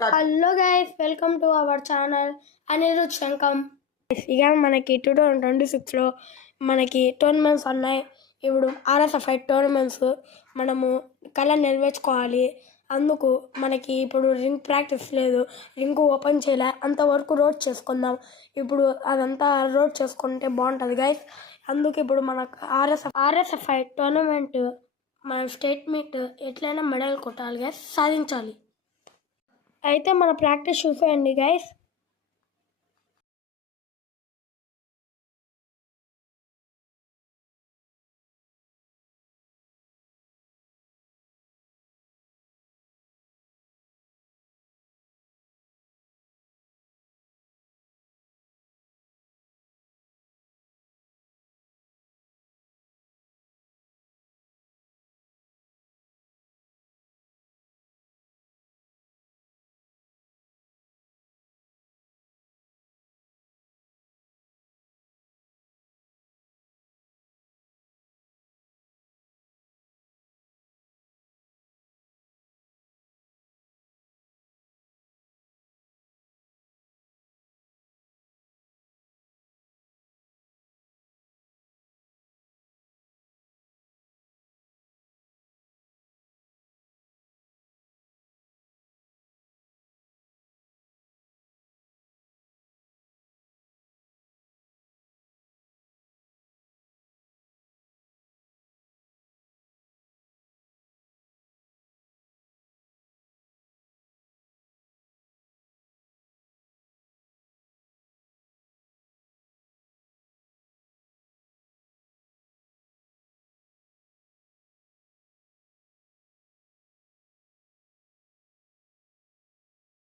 Hello guys, welcome to our channel Anirudh శంకం. ఇక మనకి 2026లో మనకి టోర్నమెంట్స్ ఉన్నాయి. ఇప్పుడు RSFI టోర్నమెంట్స్ మనము కళ నెరవేర్చుకోవాలి. అందుకు మనకి ఇప్పుడు రింగ్ ప్రాక్టీస్ లేదు, రింగ్ ఓపెన్ చేయలే, అంతవరకు రోడ్ చేసుకుందాం. ఇప్పుడు అదంతా రోడ్ చేసుకుంటే బాగుంటుంది గైస్. అందుకు ఇప్పుడు మనకు RSFI టోర్నమెంట్ మన స్టేట్ మీట్ ఎట్లయినా మెడల్ కొట్టాలి గైస్, సాధించాలి. అయితే మన ప్రాక్టీస్ చూసేయండి గైస్.